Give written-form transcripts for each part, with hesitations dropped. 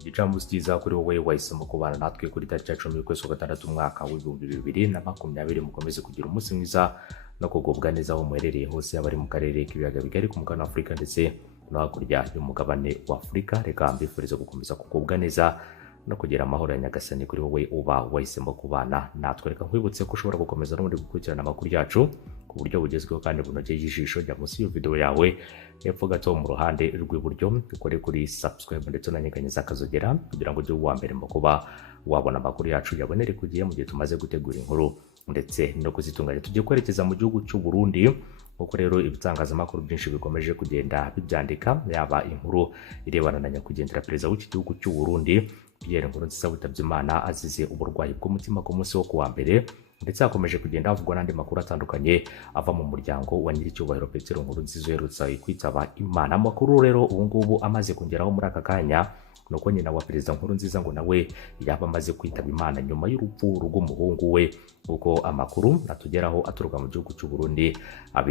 igicamunsi cyiza kuri wowe wahisemo kubana natwe kuri tariki ya 10 y'ukwezi kwa gatandatu umwaka w'ibihumbi 2020. Mukomeze kugira umunsi mwiza no kugubwa neza aho muherereye hose, abari mu karere k'ibiyaga bigari ku mugabane wa Afurika ndetse no hakurya y'umugabane wa Afurika. Reka mbifurize gukomeza kugubwa neza no kugira amahoro ya Nyagasani kuri wowe uba wahisemo kubana natwe. Reka nkwibutse ko ushobora gukomeza n'ubundi gukurikirana amakuru yacu ku buryo bugezweho kandi bunogeye ijisho. Jya munsi y'iyo video yawe hepfo gato mu ruhande rw'iburyo ukore kuri subscribe ndetse unanyeganyeza akazogera kugira ngo ujye uwa mbere mu kuba wabona amakuru yacu yabonere ku gihe mu gihe tumaze gutegura inkuru ndetse no kuzitunganya. Tugiye kwerekeza mu gihugu cy'u Burundi, kuko rero ibitangazamakuru byinshi bikomeje kugenda bibyandika, yaba inkuru irebana na nyakwigendera perezida w'iki gihugu cy'u Burundi Pierre Nkurunziza witabye Imana azize uburwayi bw'umutima ku munsi wo kuwa mbere, ndetse hakomeje kugenda havugwa n'andi makuru atandukanye ava mu muryango wa nyiricyubahiro Petero Nkurunziza uherutse kwitaba Imana. Amakuru rero ubu ngubu amaze kongeraho muri aka kanya nuko nyina wa perezida Nkurunziza ngo nawe yaba amaze kwitaba Imana nyuma y'urupfu rw'umuhungu we, kuko amakuru atugeraho aturuka mu gihugu cy'u Burundi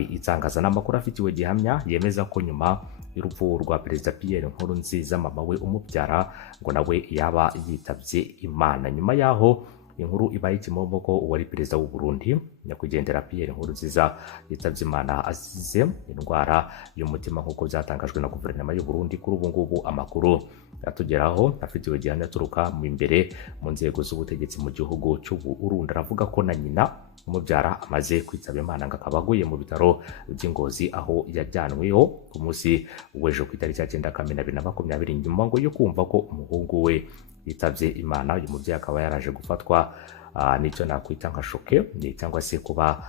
itangaza n'amakuru afitiwe gihamya yemeza ko nyuma y'urupfu rwa perezida Pierre Nkurunziza mama we umubyara ngo nawe yaba yitabye Imana. Nyuma yaho inkuru ibaye ikimomo ko uwari perezida w'u Burundi nyakwigendera Pierre Nkurunziza yitabye Imana azize indwara y'umutima nk'uko byatangajwe na guverinoma y'u Burundi. Kuri ubu ngubu amakuru atugeraho afitiwe gihamya aturuka mu imbere mu nzego z'ubutegetsi mu gihugu cy'u Burundi, aravuga ko na nyina umubyara amaze kwitaba Imana ngo akaba aguye mu bitaro by'Ingozi aho yajyanweho ku munsi w'ejo ku itariki ya 9 Kamena 2020 nyuma ngo yo kumva ko umuhungu we yitabye Imana. Uyu mubyeyi akaba yaraje gufatwa n'icyo nakwita nka shoke cyangwa se kuba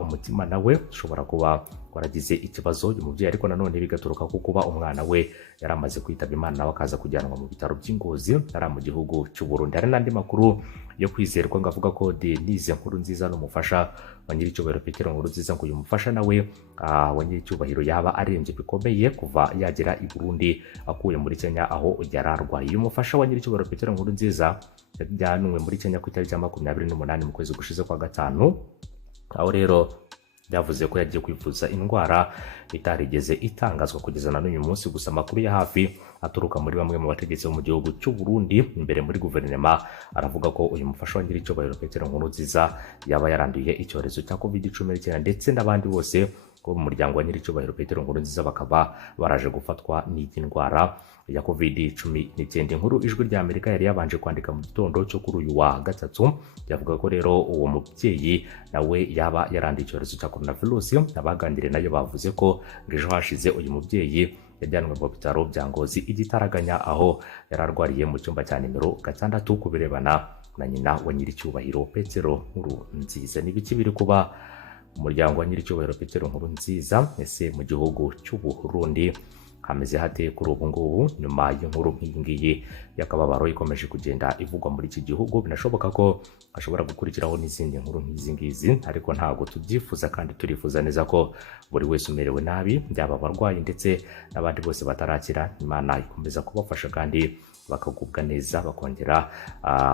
umutima nawe ushobora kuba waragize ikibazo uyu mubyeyi, ariko nanone bigaturuka ku kuba umwana we yaramaze kwitaba Imana nawe akaza kujyanwa mu bitaro by'Ingozi ari mu gihugu cy'u Burundi. Hari n'andi makuru yo kwizerwa ngo avuga ko Denise Nkurunziza n'umufasha wa nyiricyubahiro Petero Nkurunziza ngo uyu mufasha nawe wa nyiricyubahiro yaba arembye bikomeye kuva yagera i Burundi akuye muri Kenya aho yari arwaye. Uyu mufasha wa nyiricyubahiro Petero Nkurunziza yajyanwe muri Kenya ku itariki ya 28 mu kwezi gushize kwa gatanu, aho rero yavuze ko yagiye kwivuza indwara itarigeze itangazwa kugeza na n'uyu munsi. Gusa amakuru ya hafi aturuka muri bamwe mu bategetsi bo mu gihugu cy'u Burundi imbere muri guverinoma aravuga ko uyu mufasha wa nyiricyubahiro Petero Nkurunziza yaba yaranduye icyorezo cya COVID-19 ndetse n'abandi bose bo mu muryango wa nyiricyubahiro Petero Nkurunziza bakaba baraje gufatwa n'iki ndwara ya COVID-19. Inkuru ijwi rya Amerika yari yabanje kwandika mu gitondo cyo kuri uyu wa gatatu yavuga ko rero uwo mubyeyi nawe yaba yaranduye icyorezo cya coronavirus. Abaganiriye nayo bavuze ko ejo hashize uyu mubyeyi yajyanwe mu bitaro bya Ngozi igitaraganya aho yararwariye mu cyumba cya nimero 6 ku birebana na nyina wa nyiricyubahiro Petero Nkurunziza. N'ibiki biri kuba umuryango wa nyiricyubahiro Petero Nkurunziza ese mu gihugu cy'u Burundi hameze hate kuri ubu ngubu nyuma y'inkuru nk'iyi y'akababaro ikomeje kugenda ivugwa muri iki gihugu? Binashoboka ko ashobora gukurikiraho n'izindi nkuru nk'izi ngizi, ariko ntabwo tubyifuza kandi turifuza neza ko buri wese umerewe nabi, byaba abarwayi ndetse n'abandi bose batarakira, Imana ikomeza kubafasha kandi bakagubwa neza bakongera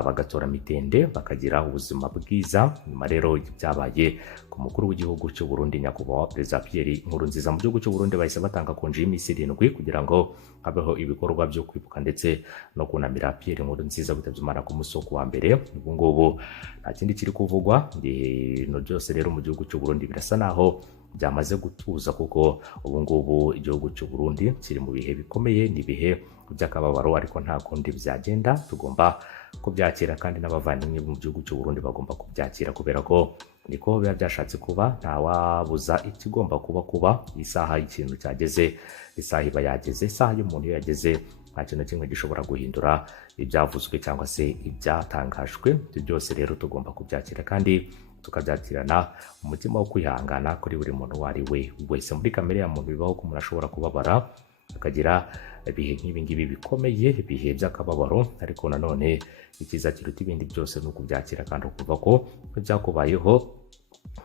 bagatora mitende bakagira ubuzima bwiza. Nyuma rero byabaye ku mukuru w'igihugu cy'u Burundi nyakubahwa perezida Pierre Nkurunziza, mu gihugu cy'u Burundi bahise batanga konji y'iminsi 7 kugira ngo habeho ibikorwa byo kwibuka ndetse no kunamira Pierre Nkurunziza witabye Imana ku munsi wo kuwa mbere. Ubu ngubu nta kindi kiri kuvugwa, ibintu byose rero mu gihugu cy'u Burundi birasa naho byamaze gutuza, kuko ubu ngubu igihugu cy'u Burundi kiri mu bihe bikomeye, ni bihe by'akababaro, ariko nta kundi byagenda tugomba kubyakira kandi n'abavandimwe mu gihugu cy'u Burundi bagomba kubyakira, kubera ko niko biba byashatse kuba, nta wabuza ikigomba kuba. Isaha y'ikintu cyageze, isaha iba yageze, isaha y'umuntu yageze, nta kintu kimwe gishobora guhindura ibyavuzwe cyangwa se ibyatangajwe. Ibyo byose rero tugomba kubyakira kandi tukabyakirana umutima wo kwihangana kuri buri muntu uwo ari we wese. Muri kamere ya muntu bibaho ko umuntu ashobora kubabara akagira ibihe nk'ibi ngibi bikomeye, ibihe by'akababaro, ariko nanone ikiza kiruta ibindi byose ni ukubyakira kandi ukumva ko byakubayeho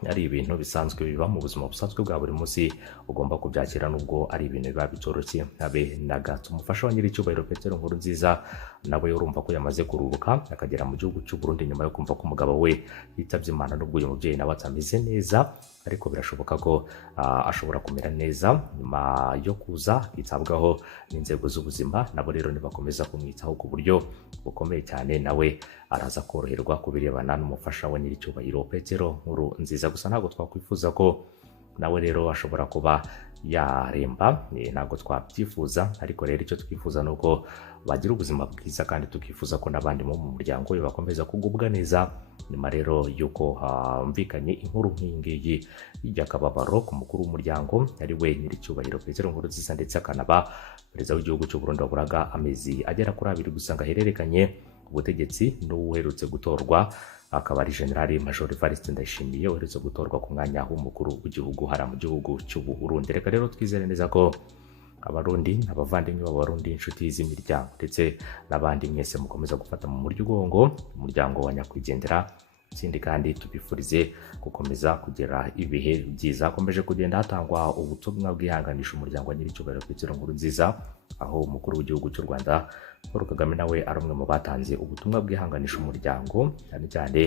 ari ibintu bisanzwe biba mu buzima busanzwe bwa buri munsi, ugomba kubyakira nubwo ari ibintu biba bitoroshye habe na gato. Umufasha wa nyiricyubahiro Petero Nkurunziza nawe urumva ko yamaze kururuka akagera mu gihugu cy'u Burundi nyuma yo kumva ko umugabo we yitabye Imana, nubwo uyu mubyeyi nawe atameze neza, ariko birashoboka ko ashobora kumera neza nyuma yo kuza akitabwaho n'inzego z'ubuzima. Nabo rero nibakomeza kumwitaho ku buryo bukomeye cyane, nawe araza koroherwa ku birebana n'umufasha we nyiricyubahiro Petero Nkurunziza. Gusa ntabwo twakwifuza ko nawe rero ashobora kuba yaremba, ntabwo twabyifuza, ariko rero icyo twifuza ni uko bagira ubuzima bwiza, kandi tukifuza ko n'abandi mu muryango we bakomeza kugubwa neza. Nyuma rero yuko humvikanye inkuru nk'iyingiyi y'akababaro ku mukuru w'umuryango ari we nyiricyubahiro Petero Nkurunziza, ndetse akanaba perezida w'igihugu cy'u Burundi waburaga amezi agera kuri 2 gusa ngo ahererekanye ubutegetsi n'uherutse gutorwa, akaba ari General Major Evariste Ndayishimiye uherutse gutorwa ku mwanya w'umukuru w'igihugu hara mu gihugu cy'u Burundi. Reka rero twizere neza ko abarundi, abavandimwe b'abarundi, inshuti z'imiryango ndetse n'abandi mwese mukomeza gufata mu mugongo umuryango wa nyakwigendera. Ikindi kandi tubifurize gukomeza kugira ibihe byiza. Hakomeje kugenda hatangwa ubutumwa bwihanganisha umuryango wa nyiricyubahiro Petero Nkurunziza, aho umukuru w'igihugu cy'u Rwanda Paul Kagame nawe ari umwe mu batanze ubutumwa bwihanganisha umuryango, cyane cyane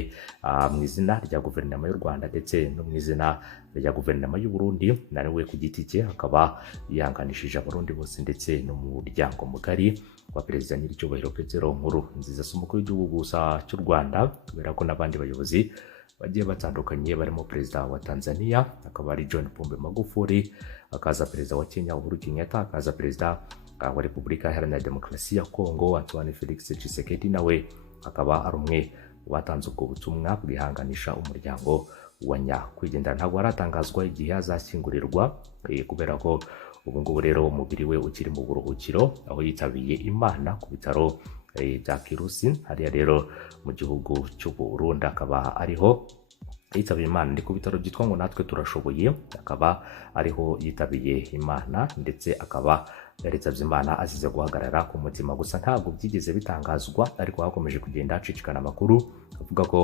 mu izina rya guverinoma y'u Rwanda ndetse no mu izina rya guverinoma y'u Burundi. Nawe ku giti cye akaba yihanganishije abarundi bose ndetse no mu muryango mugari wa perezida nyiricyubahiro Petero Nkurunziza. Si umukuru w'igihugu gusa cy'u Rwanda, kubera ko n'abandi bayobozi bagiye batandukanye barimo perezida wa Tanzania akaba ari John Pombe Magufuli, akaza perezida wa Kenya Uhuru Kenyatta, akaza perezida wa Repubulika Iharanira Demokarasi ya Kongo Antoine Felix Tshisekedi, nawe akaba ari umwe batanze ubwo butumwa bwihanganisha umuryango wa nyakwigendera. Ntabwo haratangazwa igihe azashyingurirwa, kubera ko ubu ngubu rero umubiri we ukiri mu buruhukiro, aho yitabiye Imana ku bitaro bya Kirusi hariya rero mu gihugu cy'u Burundi. Akaba ariho yitabiye Imana, ndi ku bitaro byitwa ngo Natwe Turashoboye, akaba ariho yitabiye Imana, ndetse akaba yaritabye Imana azize guhagarara ku mutima. Gusa ntabwo byigeze bitangazwa, ariko hakomeje kugenda hacicikana amakuru avuga ko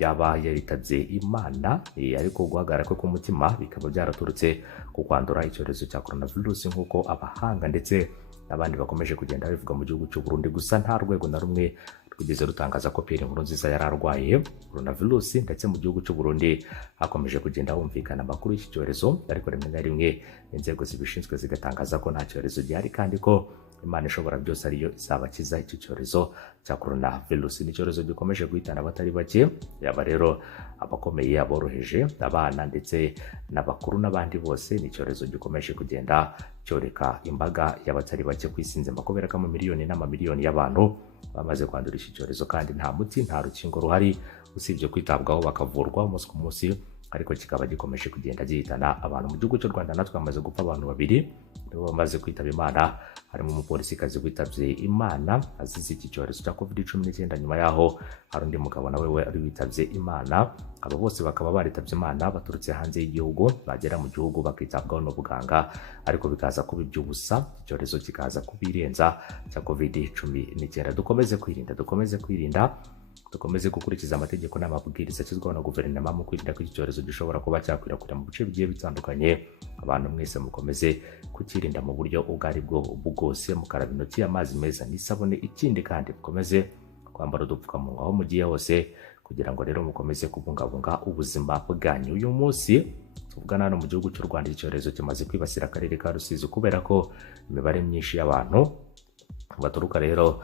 yaba yaritabye Imana, ariko guhagarara kwe ku mutima bikaba byaraturutse ku kwandura icyorezo cya coronavirus nk'uko abahanga ndetse n'abandi bakomeje kugenda bivuga mu gihugu cy'u Burundi. Gusa nta rwego na rumwe rwigeze rutangaza ko Pierre Nkurunziza yari arwaye coronavirus, ndetse mu gihugu cy'u Burundi hakomeje kugenda humvikana amakuru y'iki cyorezo, ariko rimwe na rimwe inzego zibishinzwe zigatangaza ko nta cyorezo gihari, kandi ko Imana ishobora byose ariyo izabakiza icyo cyorezo cya coronavirus. Ni icyorezo gikomeje guhitana abatari bake, yaba rero abakomeye, aboroheje, abana ndetse n'abakuru n'abandi bose. Ni icyorezo gikomeje kugenda cyoreka imbaga y'abatari bake ku isi nzima, kubera ko miliyoni n'amamiliyoni y'abantu bamaze kwandura iki cyorezo, kandi nta muti, nta rukingo ruhari, usibye kwitabwaho bakavurwa umunsi ku munsi, ariko kikaba gikomeje kugenda gihitana abantu. Mu gihugu cy'u Rwanda natwe hamaze gupfa abantu 2 nibo bamaze kwitaba Imana, harimo umupolisikazi witabye Imana azize iki cyorezo cya COVID-19. Nyuma yaho hari undi mugabo nawe wari witabye Imana. Aba bose bakaba baritabye Imana baturutse hanze y'igihugu, bagera mu gihugu bakitabwaho n'ubuganga, ariko bikaza kuba iby'ubusa, icyorezo kikaza kubirenza cya COVID-19. Dukomeze kwirinda, dukomeze gukurikiza amategeko n'amabwiriza ashyizweho na guverinoma mu kwirinda ko iki cyorezo gishobora kuba cyakwirakwira mu bice bigiye bitandukanye. Abantu mwese mukomeze kukirinda mu buryo ubwo ari bwo bwose, mukaraba intoki amazi meza n'isabune. Ikindi kandi mukomeze kwambara udupfukamunwa aho mugiye hose, kugira ngo rero mukomeze kubungabunga ubuzima bwanyu. Uyu munsi tuvugana hano mu gihugu cy'u Rwanda, icyorezo kimaze kwibasira akarere ka Rusizi, kubera ko imibare myinshi y'abantu baturuka rero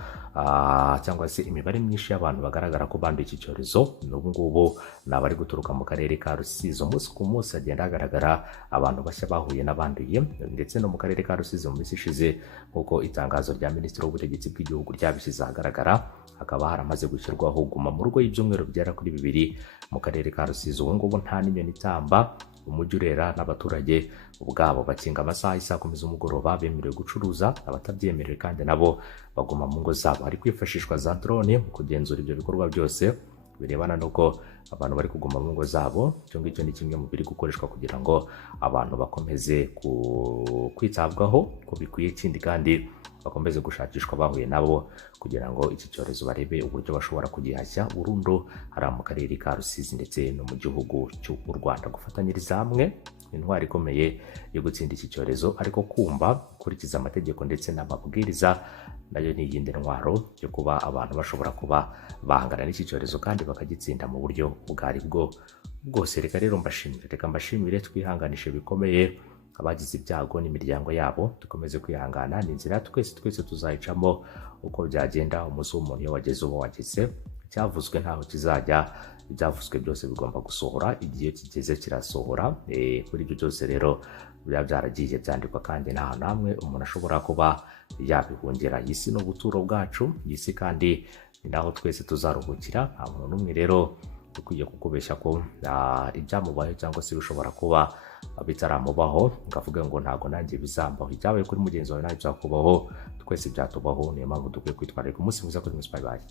cyangwa se imibare myinshi y'abantu bagaragara ko banduye iki cyorezo n'ubu ngubu nabari guturuka mu karere ka Rusizi. Umunsi ku munsi hagenda hagaragara abantu bashya bahuye n'abanduye, ndetse no mu karere ka Rusizi mu minsi ishize, nk'uko itangazo rya Minisitiri w'Ubutegetsi bw'Igihugu ryabishyize ahagaragara, hakaba haramaze gushyirwaho guma mu rugo y'ibyumweru bigera kuri 2 mu karere ka Rusizi. Ubu ngubu nta n'inyoni itamba, umujyi urera, n'abaturage ubwabo bakinga amasaha y'isa 10 z'umugoroba, bemerewe gucuruza, abatabyemerewe kandi nabo baguma mu ngo zabo. Hari kwifashishwa za drone mu kugenzura ibyo bikorwa byose birebana n'uko abantu bari kuguma mu ngo zabo. Icyo ngicyo ni kimwe mu biri gukoreshwa kugira ngo abantu bakomeze kwitabwaho ko bikwiye. Ikindi kandi bakomeze gushakishwa bahuye nabo, kugira ngo iki cyorezo barebe uburyo bashobora kugihashya burundu hari mu karere ka Rusizi ndetse no mu gihugu cy'u Rwanda. Gufatanyiriza hamwe intwari ikomeye yo gutsinda iki cyorezo, ariko kumva kurikiza amategeko ndetse n'amabwiriza nayo ni iyindi ntwaro yo kuba abantu bashobora kuba bahangana n'iki cyorezo kandi bakagitsinda mu buryo ubwo ari bwo rwose reka rero mbashimire twihanganishe bikomeye abagize ibyago n'imiryango yabo, dukomeze kwihangana, ni inzira twese tuzayicamo uko byagenda. Umunsi w'umuntu iyo wageze uba wageze, cyavuzwe ntaho kizajya, ibyavuzwe byose bigomba gusohora, igihe kigeze kirasohora. Kuri ibyo byose rero biba byaragiye byandikwa, kandi nta hantu hamwe umuntu ashobora kuba yabihungira. Iyi si n'ubuturo bwacu, iyi si kandi ni naho twese tuzaruhukira. Nta muntu n'umwe rero ukwiye kukubeshya ko ibyamubayeho cyangwa se bishobora kuba bitaramubaho ngavuga ngo ntago nanjye bizambaho. Ibyabaye kuri mugenzi wawe nawe byakubaho, twese byatubaho. Niyo mpamvu dukwiye kwitwararika. Umunsi mwiza kuri mwese, bye bye.